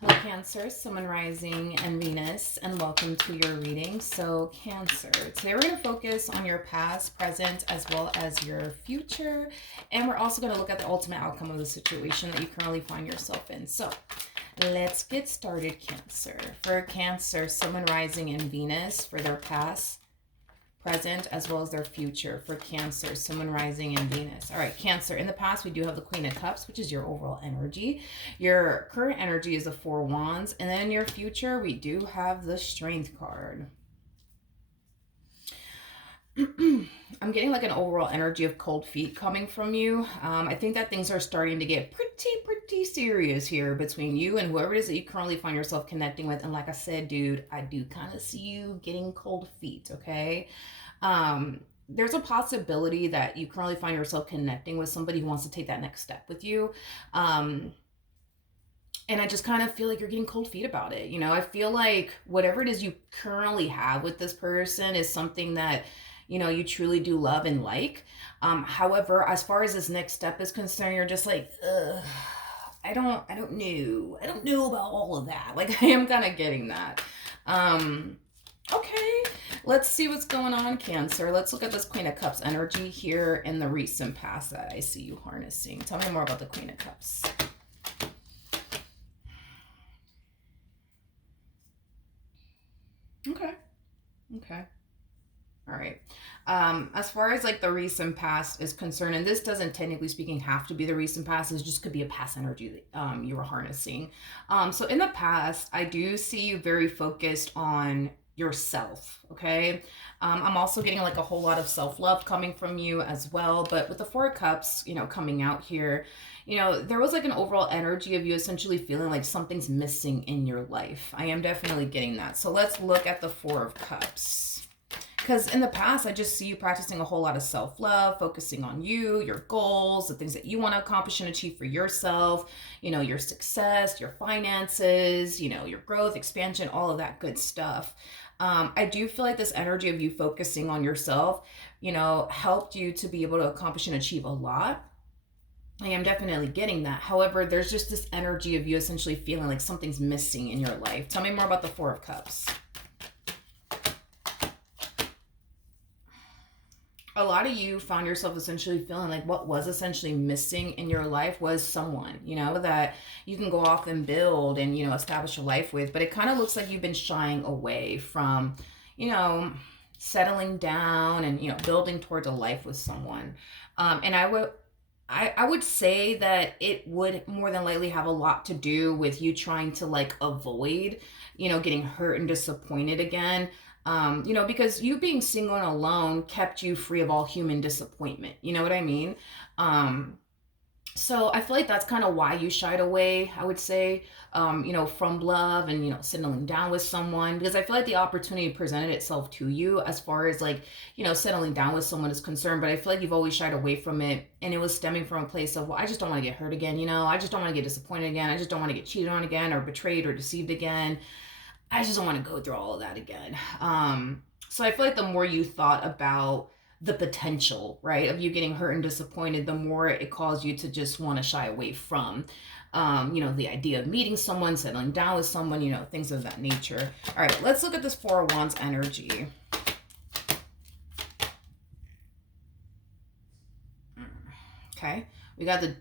Hello, Cancer, Sun, Rising, and Venus, and welcome to your reading. So, Cancer, today we're going to focus on your past, present, as well as your future. And we're also going to look at the ultimate outcome of the situation that you currently find yourself in. So, let's get started, Cancer. For Cancer, Sun, Rising, and Venus, for their past, present, as well as their future. For Cancer, Sun, Rising, and Venus. All right, Cancer, in the past we do have the Queen of Cups, which is your overall energy. Your current energy is the Four Wands, and then in your future we do have the Strength card. I'm getting like an overall energy of cold feet coming from you. I think that things are starting to get pretty serious here between you and whoever it is that you currently find yourself connecting with. And like I said, dude, I do kind of see you getting cold feet, okay? There's a possibility that you currently find yourself connecting with somebody who wants to take that next step with you. And I just kind of feel like you're getting cold feet about it. You know, I feel like whatever it is you currently have with this person is something that, you know, you truly do love and like. However, as far as this next step is concerned, you're just like, ugh, I don't know about all of that. Like, I am kind of getting that. Okay, let's see what's going on, Cancer. Let's look at this Queen of Cups energy here in the recent past that I see you harnessing. Tell me more about the Queen of Cups. Okay. Okay. All right. As far as like the recent past is concerned, and this doesn't technically speaking have to be the recent past, it just could be a past energy that you were harnessing. So in the past, I do see you very focused on yourself. Okay. I'm also getting like a whole lot of self love coming from you as well. But with the Four of Cups, you know, coming out here, you know, there was like an overall energy of you essentially feeling like something's missing in your life. I am definitely getting that. So let's look at the Four of Cups. Because in the past, I just see you practicing a whole lot of self love, focusing on you, your goals, the things that you want to accomplish and achieve for yourself, you know, your success, your finances, you know, your growth, expansion, all of that good stuff. I do feel like this energy of you focusing on yourself, you know, helped you to be able to accomplish and achieve a lot. I am definitely getting that. However, there's just this energy of you essentially feeling like something's missing in your life. Tell me more about the Four of Cups. A lot of you found yourself essentially feeling like what was essentially missing in your life was someone, you know, that you can go off and build and, you know, establish a life with. But it kind of looks like you've been shying away from, you know, settling down and, you know, building towards a life with someone. And I would say that it would more than likely have a lot to do with you trying to like avoid, you know, getting hurt and disappointed again. You know, because you being single and alone kept you free of all human disappointment. You know what I mean? Um, so I feel like that's kind of why you shied away, I would say, you know, from love and, you know, settling down with someone, because I feel like the opportunity presented itself to you as far as like, you know, settling down with someone is concerned. But I feel like you've always shied away from it. And it was stemming from a place of, well, I just don't want to get hurt again. You know, I just don't want to get disappointed again. I just don't want to get cheated on again or betrayed or deceived again. I just don't want to go through all of that again. So I feel like the more you thought about the potential, right, of you getting hurt and disappointed, the more it caused you to just want to shy away from, you know, the idea of meeting someone, settling down with someone, you know, things of that nature. All right, let's look at this Four of Wands energy. Okay, we got the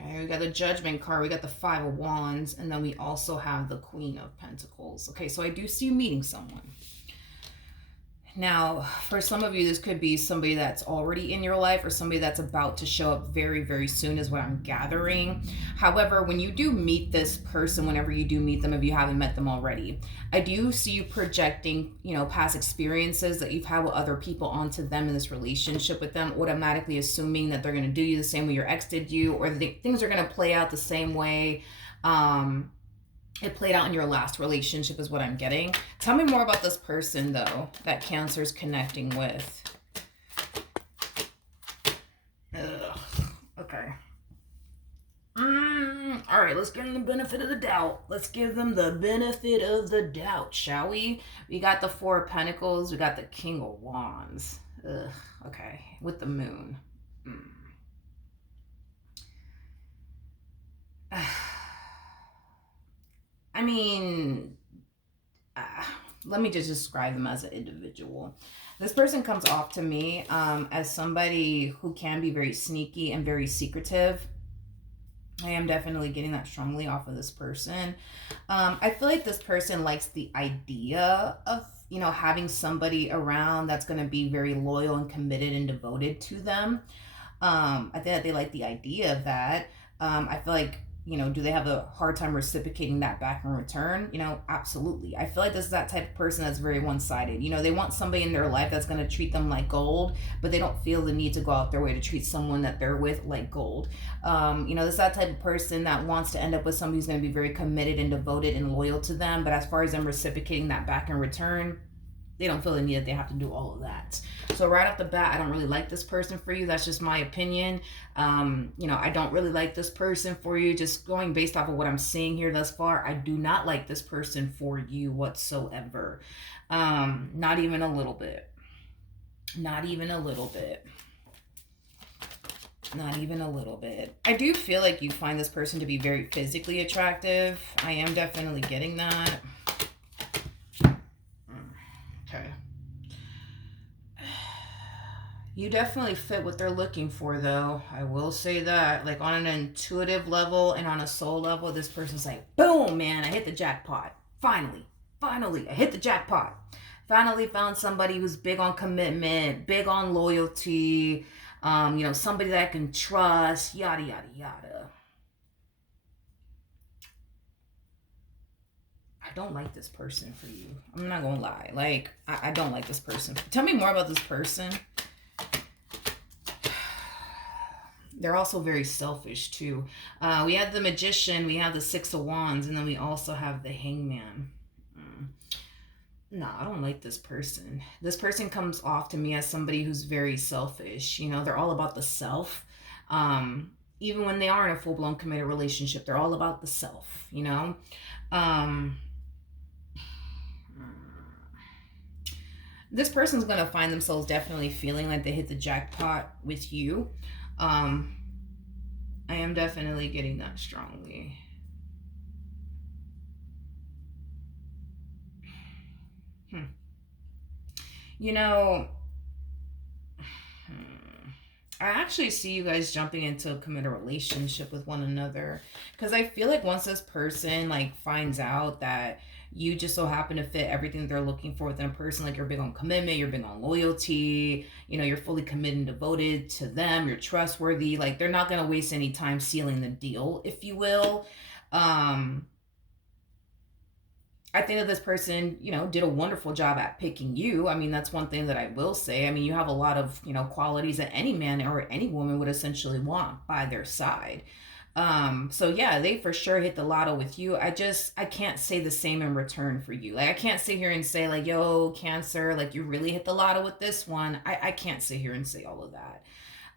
Okay, we got the Judgment card, we got the Five of Wands, and then we also have the Queen of Pentacles. Okay, so I do see you meeting someone. Now, for some of you, this could be somebody that's already in your life or somebody that's about to show up very, very soon is what I'm gathering. However, when you do meet this person, whenever you do meet them, if you haven't met them already, I do see you projecting, you know, past experiences that you've had with other people onto them in this relationship with them, automatically assuming that they're going to do you the same way your ex did you, or things are going to play out the same way. It played out in your last relationship is what I'm getting. Tell me more about this person though that Cancer's connecting with. Ugh. Okay. All right, let's give them the benefit of the doubt. Let's give them the benefit of the doubt, shall we? We got the Four of Pentacles. We got the King of Wands. Ugh. Okay, with the Moon. I mean, uh, let me just describe them as an individual. This person comes off to me as somebody who can be very sneaky and very secretive. I am definitely getting that strongly off of this person. I feel like this person likes the idea of, having somebody around that's going to be very loyal and committed and devoted to them. I think that they like the idea of that. I feel like, do they have a hard time reciprocating that back in return? Absolutely. I feel like this is that type of person that's very one sided. They want somebody in their life that's going to treat them like gold, but they don't feel the need to go out their way to treat someone that they're with like gold. This is that type of person that wants to end up with somebody who's going to be very committed and devoted and loyal to them. But as far as them reciprocating that back in return, they don't feel the need that they have to do all of that. So right off the bat, I don't really like this person for you. That's just my opinion. I don't really like this person for you. Just going based off of what I'm seeing here thus far, I do not like this person for you whatsoever. Not even a little bit. Not even a little bit. Not even a little bit. I do feel like you find this person to be very physically attractive. I am definitely getting that. Okay. You definitely fit what they're looking for, though. I will say that. Like, on an intuitive level and on a soul level, this person's like, boom, man, I hit the jackpot. Finally, I hit the jackpot. Finally found somebody who's big on commitment, big on loyalty, somebody that I can trust, yada, yada, yada. I don't like this person for you. I'm not gonna lie. Like, I don't like this person. Tell me more about this person. They're also very selfish too. We have the Magician, we have the Six of Wands, and then we also have the Hangman. No, I don't like this person. This person comes off to me as somebody who's very selfish. They're all about the self. Even when they are in a full-blown committed relationship, they're all about the self, This person's going to find themselves definitely feeling like they hit the jackpot with you. I am definitely getting that strongly. I actually see you guys jumping into a committed relationship with one another, because I feel like once this person like finds out that you just so happen to fit everything they're looking for within a person, like you're big on commitment, you're big on loyalty, you're fully committed and devoted to them, you're trustworthy, like they're not going to waste any time sealing the deal, if you will. I think that this person, did a wonderful job at picking you. I mean, that's one thing that I will say. I mean, you have a lot of, qualities that any man or any woman would essentially want by their side. So yeah, they for sure hit the lotto with you. I can't say the same in return for you. Like, I can't sit here and say like, yo, Cancer, like you really hit the lotto with this one. I can't sit here and say all of that.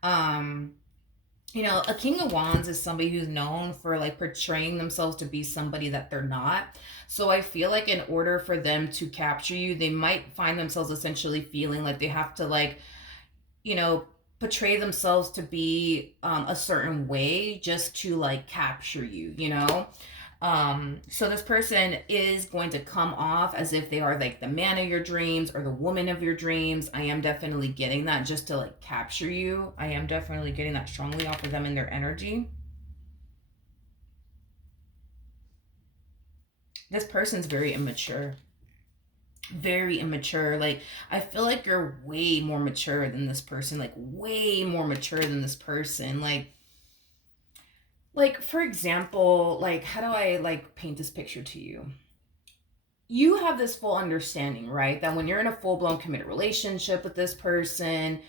A King of Wands is somebody who's known for like portraying themselves to be somebody that they're not. So I feel like in order for them to capture you, they might find themselves essentially feeling like they have to like, portray themselves to be a certain way just to like capture you, so this person is going to come off as if they are like the man of your dreams or the woman of your dreams. I am definitely getting that, just to like capture you. I am definitely getting that strongly off of them and their energy. This person's very immature. Very immature. Like, I feel like you're way more mature than this person. Like, way more mature than this person. Like, for example, like, how do I like paint this picture to you? You have this full understanding, right? That when you're in a full-blown committed relationship with this person,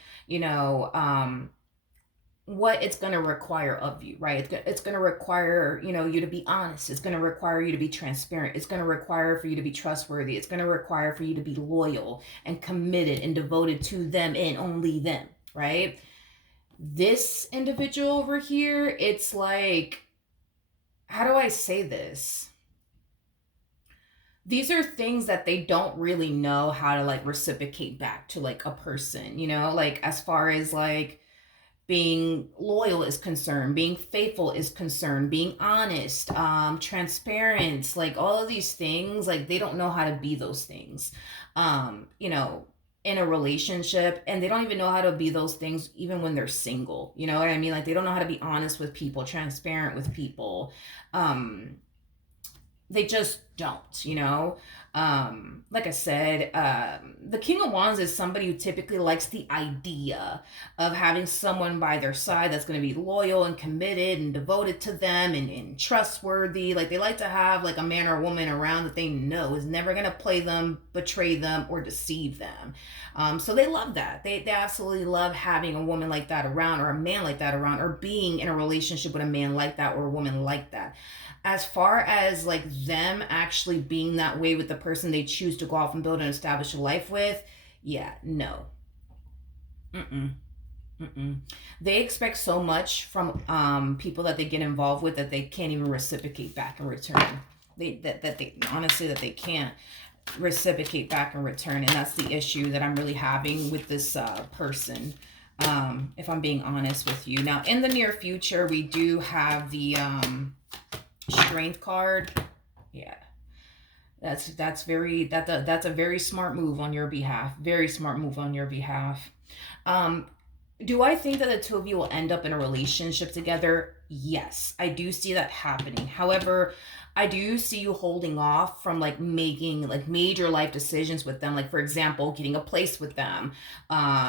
what it's going to require of you, right? It's going to require, you to be honest. It's going to require you to be transparent. It's going to require for you to be trustworthy. It's going to require for you to be loyal and committed and devoted to them and only them, right? This individual over here, it's like, how do I say this? These are things that they don't really know how to like reciprocate back to like a person, like as far as like being loyal is concerned, being faithful is concerned, being honest, transparent, like all of these things, like they don't know how to be those things, you know, in a relationship, and they don't even know how to be those things even when they're single. You know what I mean? Like they don't know how to be honest with people, transparent with people. Um, they just don't, you know. Like I said, the King of Wands is somebody who typically likes the idea of having someone by their side that's going to be loyal and committed and devoted to them, and trustworthy. Like they like to have like a man or a woman around that they know is never going to play them, betray them, or deceive them. So they love that. They absolutely love having a woman like that around, or a man like that around, or being in a relationship with a man like that or a woman like that. As far as like them actually being that way with the person they choose to go off and build and establish a life with, yeah, no. Mm-mm. Mm-mm. They expect so much from people that they get involved with that they can't even reciprocate back in return. They honestly, that they can't reciprocate back in return, and that's the issue that I'm really having with this person. If I'm being honest with you. Now, in the near future, we do have the strength card. Yeah, that's a very smart move on your behalf. Very smart move on your behalf. Um, do I think that the two of you will end up in a relationship together? Yes, I do see that happening. However, I do see you holding off from like making like major life decisions with them. Like for example, getting a place with them,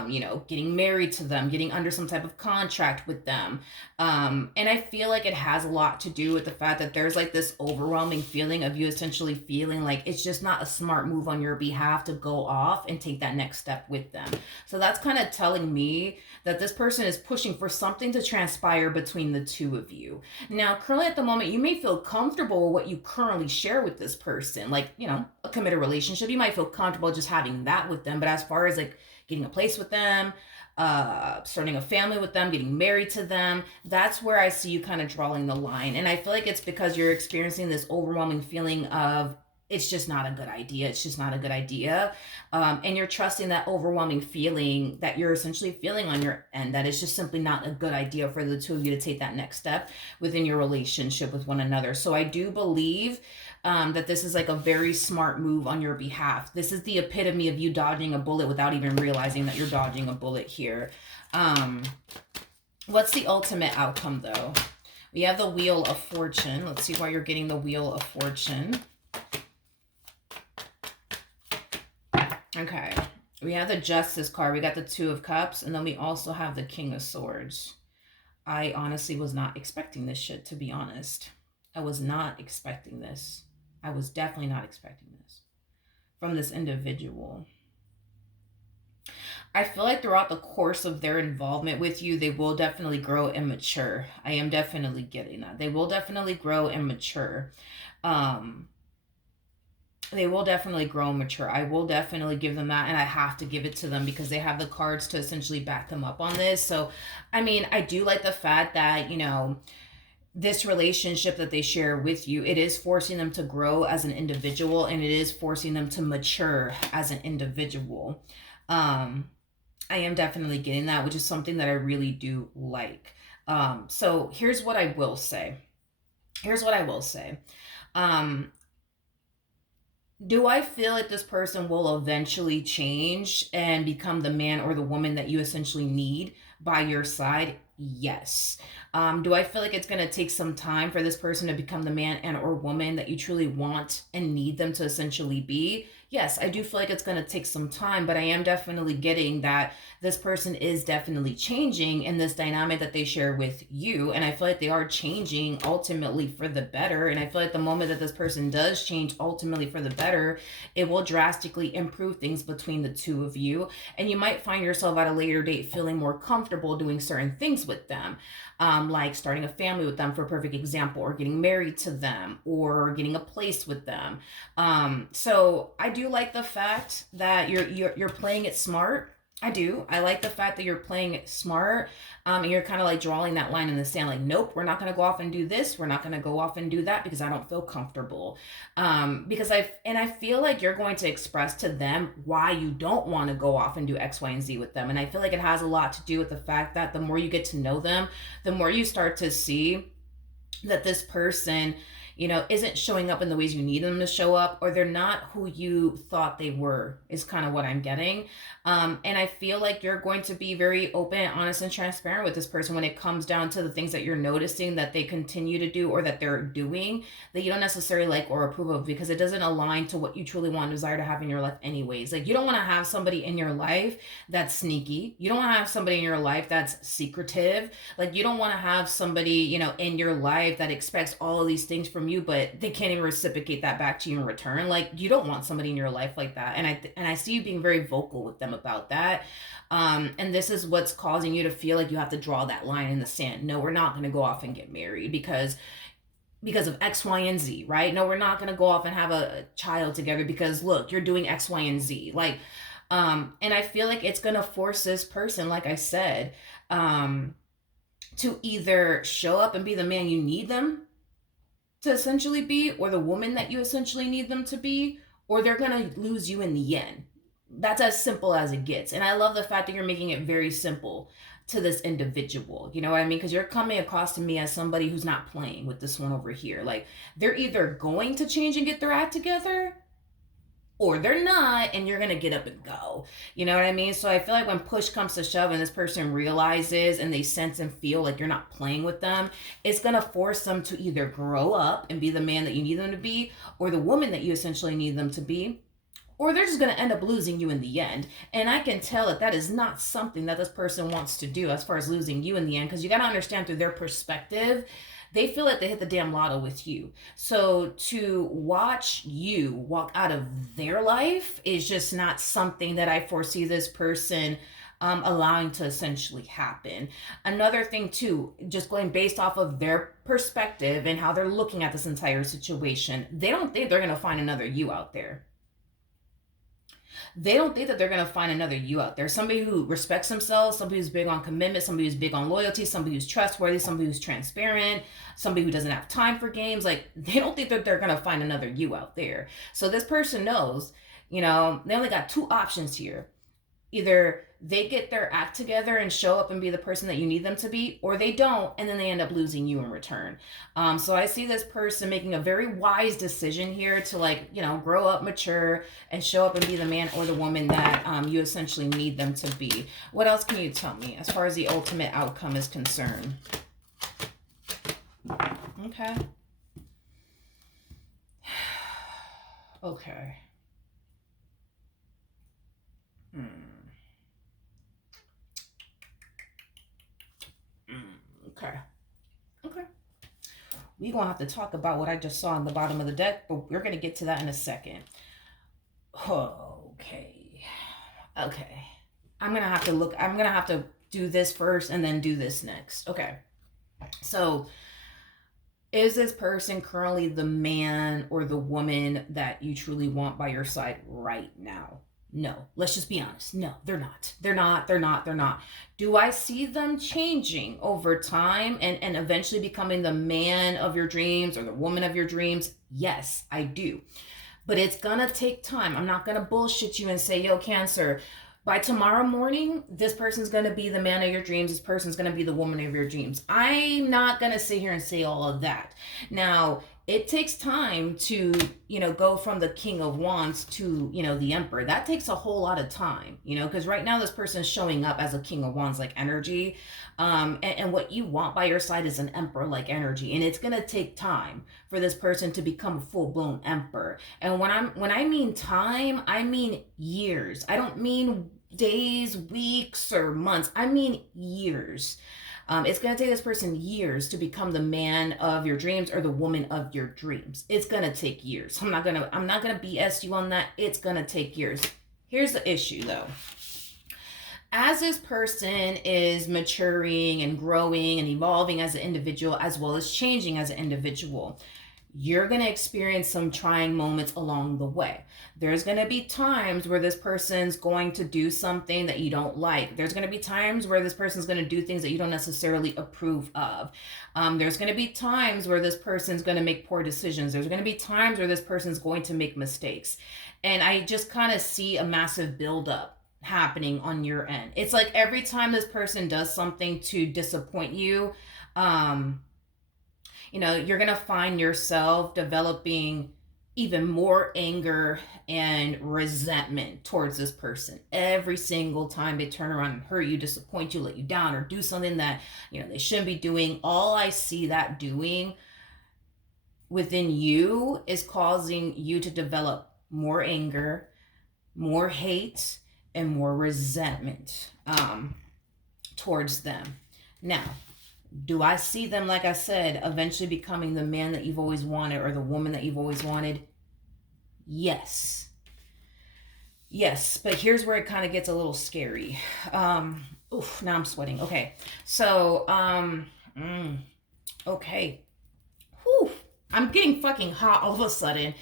you know, getting married to them, getting under some type of contract with them. And I feel like it has a lot to do with the fact that there's like this overwhelming feeling of you essentially feeling like it's just not a smart move on your behalf to go off and take that next step with them. So that's kind of telling me that this person is pushing for something to transpire between the two of you. Now, currently at the moment, you may feel comfortable with what you currently share with this person, like, you know, a committed relationship. You might feel comfortable just having that with them. But as far as like getting a place with them, starting a family with them, getting married to them, that's where I see you kind of drawing the line. And I feel like it's because you're experiencing this overwhelming feeling of it's just not a good idea. It's just not a good idea. And you're trusting that overwhelming feeling that you're essentially feeling on your end, that it's just simply not a good idea for the two of you to take that next step within your relationship with one another. So I do believe that this is like a very smart move on your behalf. This is the epitome of you dodging a bullet without even realizing that you're dodging a bullet here. What's the ultimate outcome though? We have the Wheel of Fortune. Let's see why you're getting the Wheel of Fortune. Okay, we have the Justice card. We got the Two of Cups, and then we also have the King of Swords. I honestly was not expecting this shit, to be honest. I was not expecting this. I was definitely not expecting this from this individual. I feel like throughout the course of their involvement with you, they will definitely grow and mature. I am definitely getting that. They will definitely grow and mature. They will definitely grow and mature. I will definitely give them that, and I have to give it to them because they have the cards to essentially back them up on this. So, I mean, I do like the fact that, you know, this relationship that they share with you, it is forcing them to grow as an individual, and it is forcing them to mature as an individual. I am definitely getting that, which is something that I really do like. So here's what I will say. Here's what I will say. Do I feel like this person will eventually change and become the man or the woman that you essentially need by your side? Yes. Do I feel like it's going to take some time for this person to become the man and or woman that you truly want and need them to essentially be? Yes, I do feel like it's going to take some time, but I am definitely getting that this person is definitely changing in this dynamic that they share with you. And I feel like they are changing ultimately for the better. And I feel like the moment that this person does change ultimately for the better, it will drastically improve things between the two of you. And you might find yourself at a later date feeling more comfortable doing certain things with them. Like starting a family with them, for a perfect example, or getting married to them, or getting a place with them. So I do like the fact that you're playing it smart. I do. I like the fact that you're playing it smart. And you're kind of like drawing that line in the sand. Like, nope, we're not going to go off and do this. We're not going to go off and do that because I don't feel comfortable. I feel like you're going to express to them why you don't want to go off and do X, Y, and Z with them. And I feel like it has a lot to do with the fact that the more you get to know them, the more you start to see that this person, isn't showing up in the ways you need them to show up, or they're not who you thought they were, is kind of what I'm getting. And I feel like you're going to be very open, honest, and transparent with this person when it comes down to the things that you're noticing that they continue to do or that they're doing that you don't necessarily like or approve of, because it doesn't align to what you truly want and desire to have in your life anyways. Like, you don't want to have somebody in your life that's sneaky. You don't want to have somebody in your life that's secretive. Like, you don't want to have somebody, in your life that expects all of these things from you, but they can't even reciprocate that back to you in return. Like, you don't want somebody in your life like that. And I see you being very vocal with them about that. And this is what's causing you to feel like you have to draw that line in the sand. No, we're not going to go off and get married because of X, Y, and Z, right? No, we're not going to go off and have a child together because look, you're doing X, Y, and Z. Like, and I feel like it's going to force this person, like I said, to either show up and be the man you need them to essentially be, or the woman that you essentially need them to be, or they're going to lose you in the end. That's as simple as it gets. And I love the fact that you're making it very simple to this individual. You know what I mean? Because you're coming across to me as somebody who's not playing with this one over here. Like, they're either going to change and get their act together, or they're not, and you're gonna get up and go. You know what I mean? So I feel like when push comes to shove and this person realizes and they sense and feel like you're not playing with them, it's gonna force them to either grow up and be the man that you need them to be, or the woman that you essentially need them to be, or they're just going to end up losing you in the end. And I can tell that that is not something that this person wants to do as far as losing you in the end, because you got to understand, through their perspective, they feel like they hit the damn lotto with you. So to watch you walk out of their life is just not something that I foresee this person allowing to essentially happen. Another thing too, just going based off of their perspective and how they're looking at this entire situation, they don't think they're going to find another you out there. They don't think that they're going to find another you out there. Somebody who respects themselves, somebody who's big on commitment, somebody who's big on loyalty, somebody who's trustworthy, somebody who's transparent, somebody who doesn't have time for games. Like, they don't think that they're going to find another you out there. So this person knows, they only got two options here. Either they get their act together and show up and be the person that you need them to be, or they don't, and then they end up losing you in return. So I see this person making a very wise decision here to grow up, mature, and show up and be the man or the woman that you essentially need them to be. What else can you tell me as far as the ultimate outcome is concerned? Okay. Okay. Okay. Okay. We're going to have to talk about what I just saw on the bottom of the deck, but we're going to get to that in a second. Okay. Okay. I'm going to have to do this first and then do this next. Okay. So, is this person currently the man or the woman that you truly want by your side right now? No. Let's just be honest. No, they're not. They're not. Do I see them changing over time and eventually becoming the man of your dreams or the woman of your dreams? Yes, I do. But it's gonna take time. I'm not gonna bullshit you and say, yo, Cancer, by tomorrow morning, this person's going to be the man of your dreams. This person's going to be the woman of your dreams. I'm not going to sit here and say all of that. Now, it takes time to, go from the King of Wands to, the Emperor. That takes a whole lot of time, because right now this person's showing up as a King of Wands like energy. And what you want by your side is an Emperor like energy. And it's going to take time for this person to become a full-blown Emperor. And when I mean time, I mean years. I don't mean days, weeks, or months. I mean years. It's going to take this person years to become the man of your dreams or the woman of your dreams. It's going to take years. I'm not going to BS you on that. It's going to take years. Here's the issue though. As this person is maturing and growing and evolving as an individual, as well as changing as an individual, you're going to experience some trying moments along the way. There's going to be times where this person's going to do something that you don't like. There's going to be times where this person's going to do things that you don't necessarily approve of. There's going to be times where this person's going to make poor decisions. There's going to be times where this person's going to make mistakes. And I just kind of see a massive buildup happening on your end. It's like every time this person does something to disappoint you, you're going to find yourself developing even more anger and resentment towards this person every single time they turn around and hurt you, disappoint you, let you down, or do something that they shouldn't be doing. All I see that doing within you is causing you to develop more anger, more hate, and more resentment towards them. Now, do I see them, like I said, eventually becoming the man that you've always wanted or the woman that you've always wanted? Yes. Yes, but here's where it kind of gets a little scary. Now I'm sweating. Okay. So, okay. Whew. I'm getting fucking hot all of a sudden.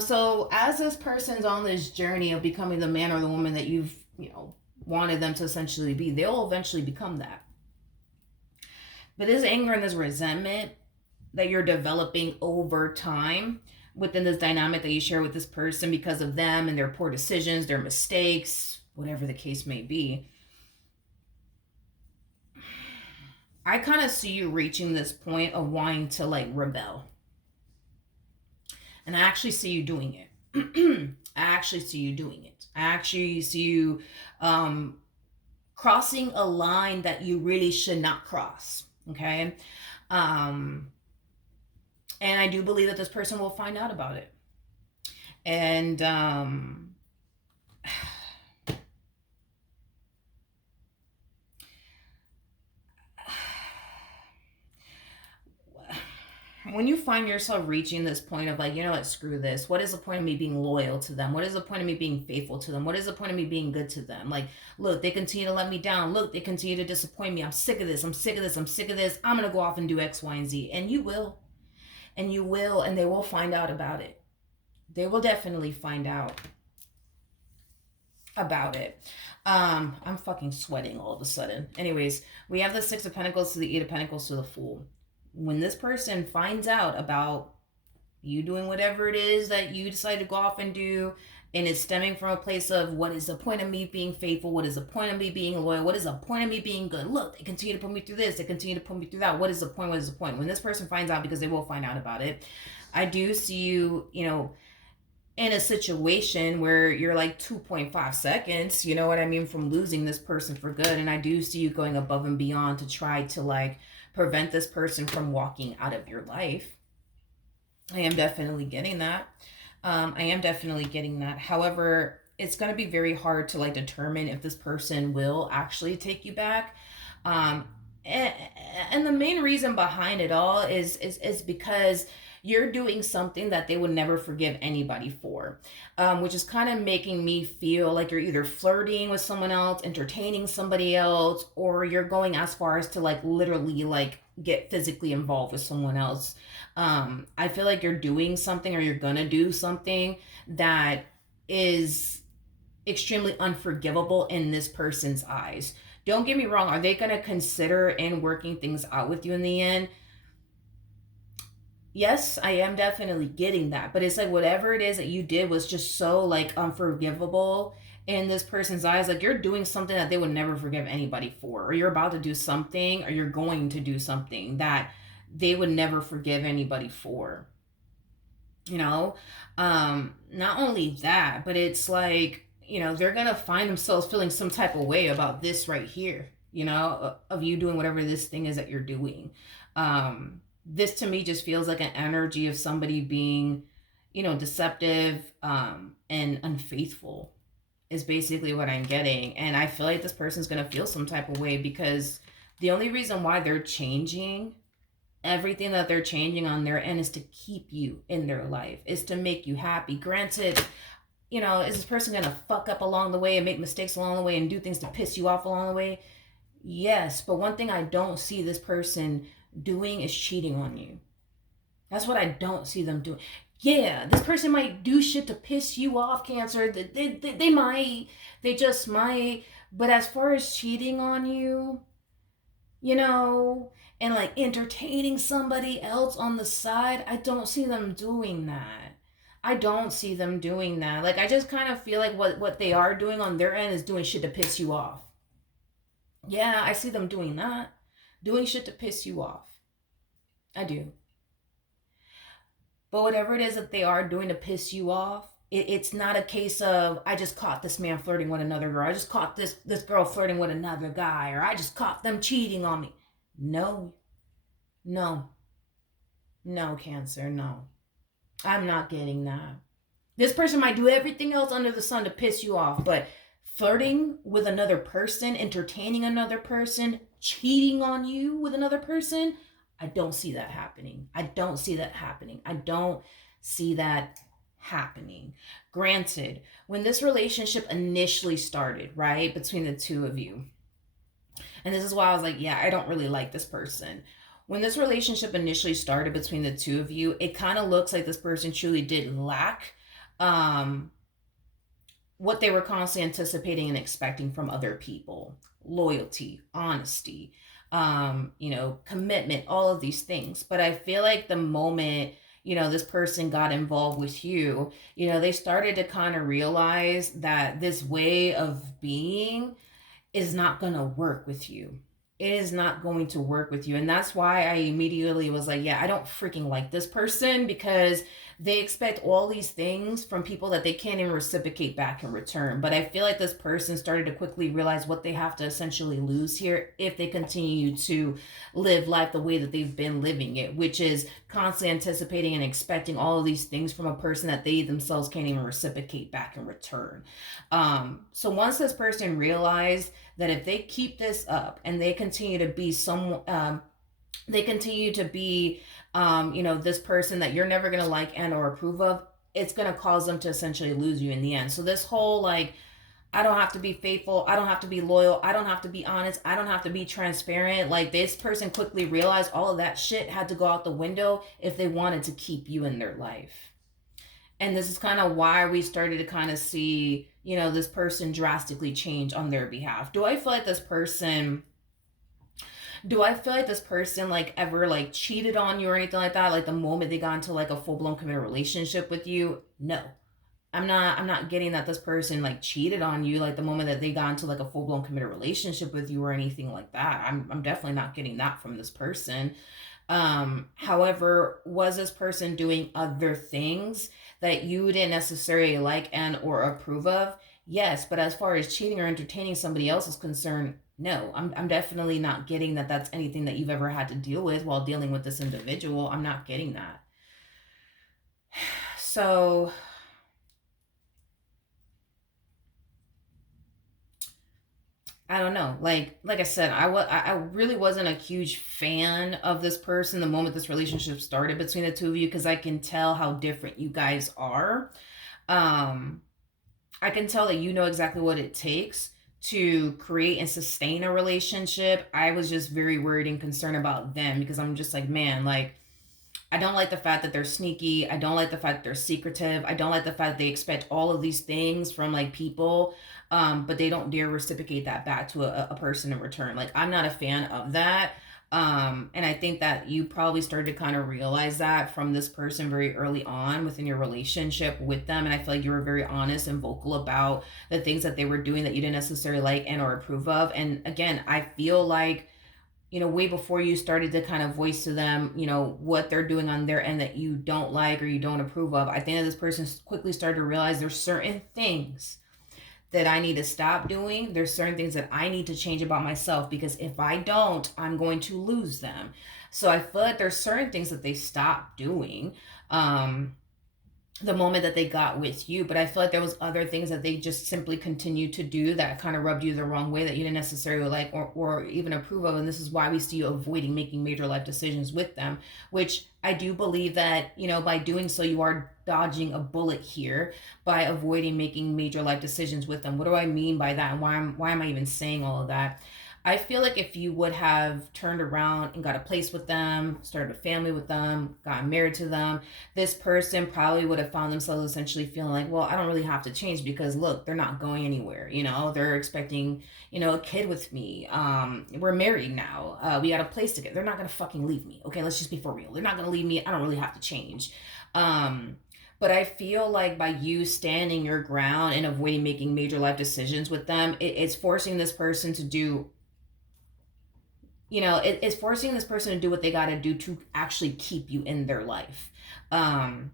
So as this person's on this journey of becoming the man or the woman that you've, wanted them to essentially be, they'll eventually become that. But this anger and this resentment that you're developing over time within this dynamic that you share with this person because of them and their poor decisions, their mistakes, whatever the case may be, I kind of see you reaching this point of wanting to rebel. And I actually see you doing it. I actually see you doing it. I actually see you crossing a line that you really should not cross. Okay. And I do believe that this person will find out about it. And when you find yourself reaching this point of screw this. What is the point of me being loyal to them? What is the point of me being faithful to them? What is the point of me being good to them? Look, they continue to let me down. Look, they continue to disappoint me. I'm sick of this. I'm sick of this. I'm sick of this. I'm going to go off and do X, Y, and Z. And you will. And you will. And they will find out about it. They will definitely find out about it. I'm fucking sweating all of a sudden. Anyways, we have the Six of Pentacles to the Eight of Pentacles to the Fool. When this person finds out about you doing whatever it is that you decide to go off and do, and it's stemming from a place of, what is the point of me being faithful? What is the point of me being loyal? What is the point of me being good? Look, they continue to put me through this. They continue to put me through that. What is the point? What is the point? When this person finds out, because they will find out about it, I do see you, in a situation where you're 2.5 seconds, you know what I mean, from losing this person for good. And I do see you going above and beyond to try to prevent this person from walking out of your life. I am definitely getting that. However, it's going to be very hard to determine if this person will actually take you back. And the main reason behind it all is because you're doing something that they would never forgive anybody for, which is kind of making me feel like you're either flirting with someone else, entertaining somebody else, or you're going as far as to literally get physically involved with someone else. I feel like you're doing something, or you're gonna do something that is extremely unforgivable in this person's eyes. Don't get me wrong. Are they gonna consider and working things out with you in the end? Yes, I am definitely getting that. But it's whatever it is that you did was just so unforgivable in this person's eyes. You're doing something that they would never forgive anybody for, or you're about to do something, or you're going to do something that they would never forgive anybody for. Not only that, but it's they're gonna find themselves feeling some type of way about this right here, of you doing whatever this thing is that you're doing. This to me just feels like an energy of somebody being, deceptive, and unfaithful is basically what I'm getting. And I feel like this person's going to feel some type of way, because the only reason why they're changing, everything that they're changing on their end, is to keep you in their life, is to make you happy. Granted, is this person going to fuck up along the way and make mistakes along the way and do things to piss you off along the way? Yes. But one thing I don't see this person doing is cheating on you. That's what I don't see them doing. Yeah, this person might do shit to piss you off, Cancer. They might. They just might. But as far as cheating on you, you know, and like entertaining somebody else on the side, I don't see them doing that. I don't see them doing that. Like, I just kind of feel like what they are doing on their end is doing shit to piss you off. Yeah, I see them doing that. Doing shit to piss you off. I do. But whatever it is that they are doing to piss you off, it's not a case of I just caught this man flirting with another girl. I just caught this girl flirting with another guy, or I just caught them cheating on me. No, no, no, Cancer, no. I'm not getting that. This person might do everything else under the sun to piss you off, but flirting with another person, entertaining another person, cheating on you with another person, I don't see that happening. I don't see that happening. I don't see that happening. Granted, when this relationship initially started, right, between the two of you, and this is why I was like, yeah, I don't really like this person. When this relationship initially started between the two of you, it kind of looks like this person truly did lack um, what they were constantly anticipating and expecting from other people: loyalty, honesty, commitment, all of these things. But I feel like the moment, this person got involved with you, they started to kind of realize that this way of being is not going to work with you. It is not going to work with you. And that's why I immediately was like, yeah, I don't freaking like this person, because they expect all these things from people that they can't even reciprocate back in return. But I feel like this person started to quickly realize what they have to essentially lose here if they continue to live life the way that they've been living it, which is constantly anticipating and expecting all of these things from a person that they themselves can't even reciprocate back in return. So once this person realized that if they keep this up and they continue to be this person that you're never going to like and or approve of, it's going to cause them to essentially lose you in the end. So this whole like, I don't have to be faithful, I don't have to be loyal, I don't have to be honest, I don't have to be transparent, like, this person quickly realized all of that shit had to go out the window if they wanted to keep you in their life. And this is kind of why we started to kind of see, this person drastically change on their behalf. Do I feel like this person like ever like cheated on you or anything like that, like the moment they got into like a full-blown committed relationship with you? No. I'm not getting that this person like cheated on you like the moment that they got into like a full-blown committed relationship with you or anything like that. I'm definitely not getting that from this person. However, was this person doing other things that you didn't necessarily like and or approve of? Yes, but as far as cheating or entertaining somebody else is concerned, no. I'm definitely not getting that that's anything that you've ever had to deal with while dealing with this individual. I'm not getting that. So I don't know. Like I said, I really wasn't a huge fan of this person the moment this relationship started between the two of you, because I can tell how different you guys are. Um, I can tell that you know exactly what it takes to create and sustain a relationship. I was just very worried and concerned about them, because I'm just like, man, like, I don't like the fact that they're sneaky. I don't like the fact that they're secretive. I don't like the fact that they expect all of these things from like people, but they don't dare reciprocate that back to a person in return. Like, I'm not a fan of that. And I think that you probably started to kind of realize that from this person very early on within your relationship with them. And I feel like you were very honest and vocal about the things that they were doing that you didn't necessarily like and or approve of. And again, I feel like, way before you started to kind of voice to them, what they're doing on their end that you don't like or you don't approve of, I think that this person quickly started to realize there's certain things that I need to stop doing. There's certain things that I need to change about myself, because if I don't, I'm going to lose them. So I feel like there's certain things that they stopped doing. The moment that they got with you, but I feel like there was other things that they just simply continued to do that kind of rubbed you the wrong way, that you didn't necessarily like or even approve of. And this is why we see you avoiding making major life decisions with them, which I do believe that, by doing so, you are dodging a bullet here by avoiding making major life decisions with them. What do I mean by that, and why am I even saying all of that? I feel like if you would have turned around and got a place with them, started a family with them, got married to them, this person probably would have found themselves essentially feeling like, well, I don't really have to change because look, they're not going anywhere. You know, they're expecting, you know, a kid with me. We're married now. We got a place together. They're not gonna fucking leave me. Okay, let's just be for real. They're not gonna leave me. I don't really have to change. Um, but I feel like by you standing your ground and avoiding making major life decisions with them, it's forcing this person to do, you know, it's forcing this person to do what they got to do to actually keep you in their life. Um,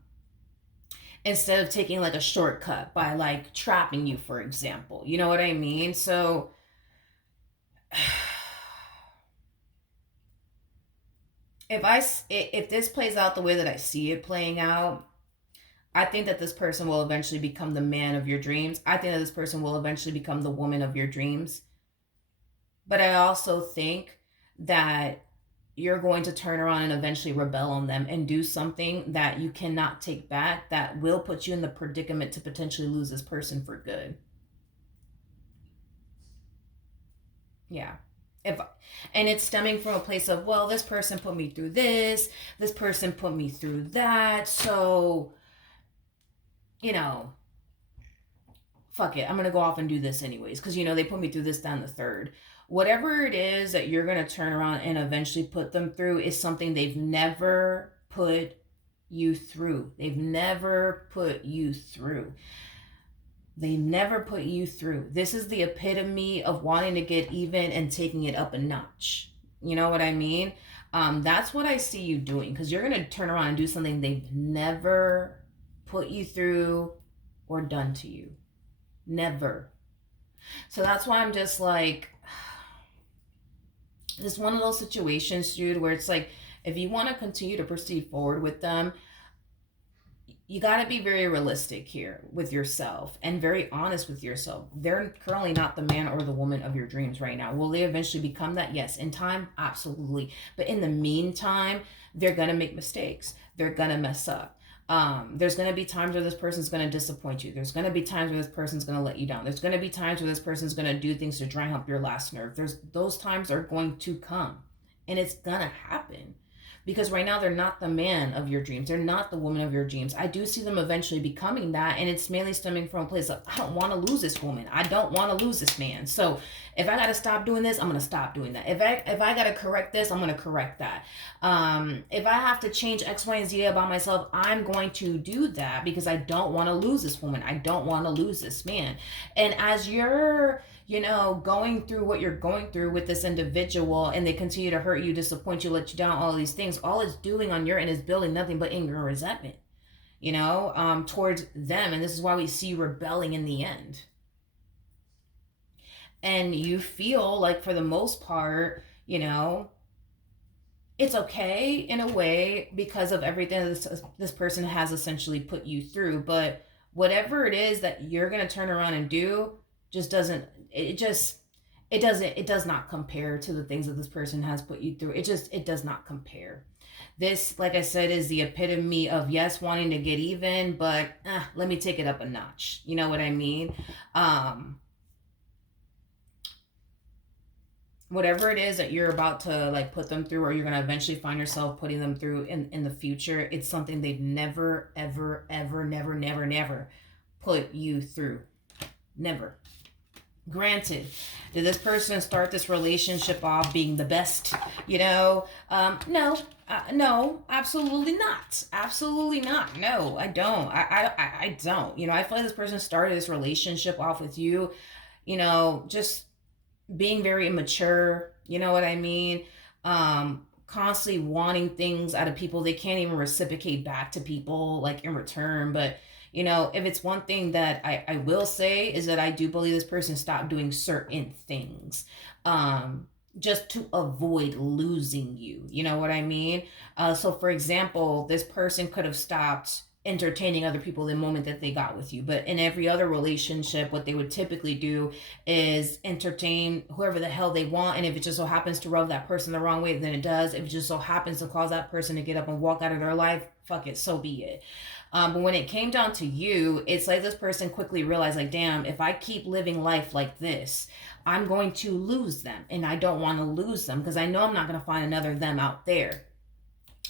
Instead of taking like a shortcut by like trapping you, for example. You know what I mean? So if this plays out the way that I see it playing out, I think that this person will eventually become the man of your dreams. I think that this person will eventually become the woman of your dreams. But I also think that you're going to turn around and eventually rebel on them and do something that you cannot take back that will put you in the predicament to potentially lose this person for good. Yeah. If and it's stemming from a place of, well, this person put me through this person put me through that, so, you know, fuck it, I'm gonna go off and do this anyways because you know they put me through this down the third. Whatever it is that you're gonna turn around and eventually put them through is something they've never put you through. They've never put you through. They never put you through. This is the epitome of wanting to get even and taking it up a notch. You know what I mean? That's what I see you doing because you're gonna turn around and do something they've never put you through or done to you. Never. So that's why I'm just like, this is one of those situations, dude, where it's like, if you want to continue to proceed forward with them, you got to be very realistic here with yourself and very honest with yourself. They're currently not the man or the woman of your dreams right now. Will they eventually become that? Yes. In time, absolutely. But in the meantime, they're going to make mistakes. They're going to mess up. There's going to be times where this person's going to disappoint you. There's going to be times where this person's going to let you down. There's going to be times where this person's going to do things to dry up your last nerve. Those times are going to come and it's going to happen. Because right now they're not the man of your dreams. They're not the woman of your dreams. I do see them eventually becoming that, and it's mainly stemming from a place of, I don't want to lose this woman. I don't want to lose this man. So if I got to stop doing this, I'm going to stop doing that. If I got to correct this, I'm going to correct that. If I have to change X, Y, and Z about myself, I'm going to do that because I don't want to lose this woman. I don't want to lose this man. And as you're, you know, going through what you're going through with this individual and they continue to hurt you, disappoint you, let you down, all these things, all it's doing on your end is building nothing but anger and resentment, you know, towards them. And this is why we see you rebelling in the end. And you feel like for the most part, you know, it's okay in a way because of everything this person has essentially put you through. But whatever it is that you're going to turn around and do just doesn't, it does not compare to the things that this person has put you through. It does not compare. This, like I said, is the epitome of, yes, wanting to get even, but let me take it up a notch. You know what I mean? Whatever it is that you're about to like put them through or you're going to eventually find yourself putting them through in the future, it's something they've never, ever, ever, never, never, never put you through. Never. Granted, did this person start this relationship off being the best? You know, no, absolutely not. Absolutely not. No, I don't. I don't. You know, I feel like this person started this relationship off with you, you know, just being very immature. You know what I mean? Constantly wanting things out of people. They can't even reciprocate back to people like in return. But you know, if it's one thing that I will say is that I do believe this person stopped doing certain things just to avoid losing you. You know what I mean? So, for example, this person could have stopped entertaining other people the moment that they got with you. But in every other relationship, what they would typically do is entertain whoever the hell they want. And if it just so happens to rub that person the wrong way, then it does. If it just so happens to cause that person to get up and walk out of their life, fuck it, so be it. But when it came down to you, it's like this person quickly realized, like, damn, if I keep living life like this, I'm going to lose them. And I don't want to lose them because I know I'm not going to find another them out there.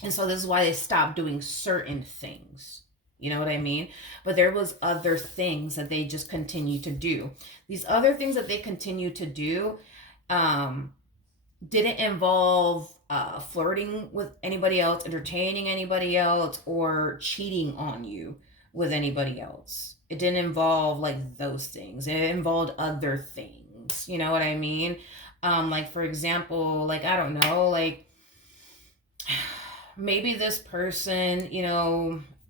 And so this is why they stopped doing certain things. You know what I mean? But there was other things that they just continue to do. These other things that they continue to do um, didn't involve flirting with anybody else, entertaining anybody else, or cheating on you with anybody else. It didn't involve like those things. It involved other things. You know what I mean? Like for example, like I don't know, like maybe this person,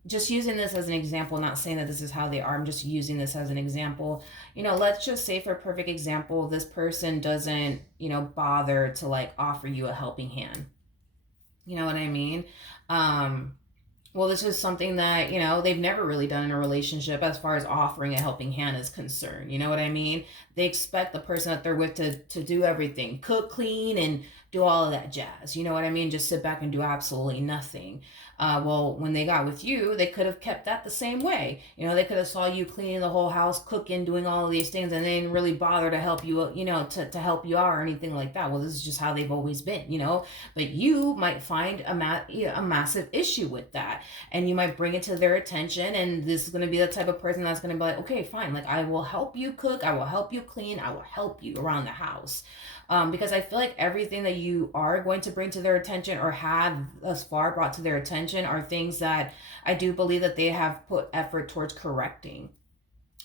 just using this as an example, not saying that this is how they are, I'm just using this as an example. Let's just say for a perfect example, this person doesn't, bother to like offer you a helping hand. You know what I mean? Um, well, this is something that, they've never really done in a relationship as far as offering a helping hand is concerned. You know what I mean? They expect the person that they're with to do everything, cook, clean, and do all of that jazz. You know what I mean? Just sit back and do absolutely nothing. Well, when they got with you, they could have kept that the same way. They could have saw you cleaning the whole house, cooking, doing all of these things, and they didn't really bother to help you, to help you out or anything like that. Well, this is just how they've always been. But you might find a massive issue with that, and you might bring it to their attention, and this is going to be the type of person that's going to be like, okay, fine, like I will help you cook, I will help you clean, I will help you around the house. Because I feel like everything that you are going to bring to their attention or have thus far brought to their attention are things that I do believe that they have put effort towards correcting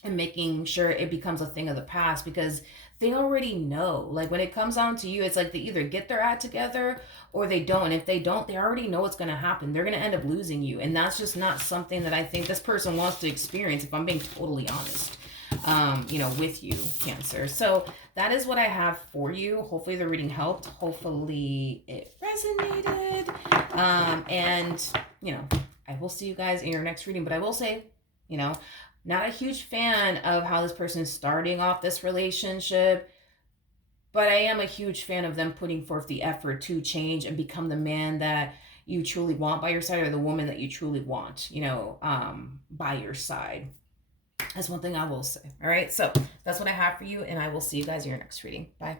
and making sure it becomes a thing of the past, because they already know. Like when it comes down to you, it's like they either get their act together or they don't. And if they don't, they already know what's going to happen. They're going to end up losing you. And that's just not something that I think this person wants to experience, if I'm being totally honest. With you, Cancer. So that is what I have for you. Hopefully the reading helped. Hopefully it resonated. And I will see you guys in your next reading. But I will say, not a huge fan of how this person is starting off this relationship, but I am a huge fan of them putting forth the effort to change and become the man that you truly want by your side, or the woman that you truly want, by your side. That's one thing I will say. All right. So that's what I have for you. And I will see you guys in your next reading. Bye.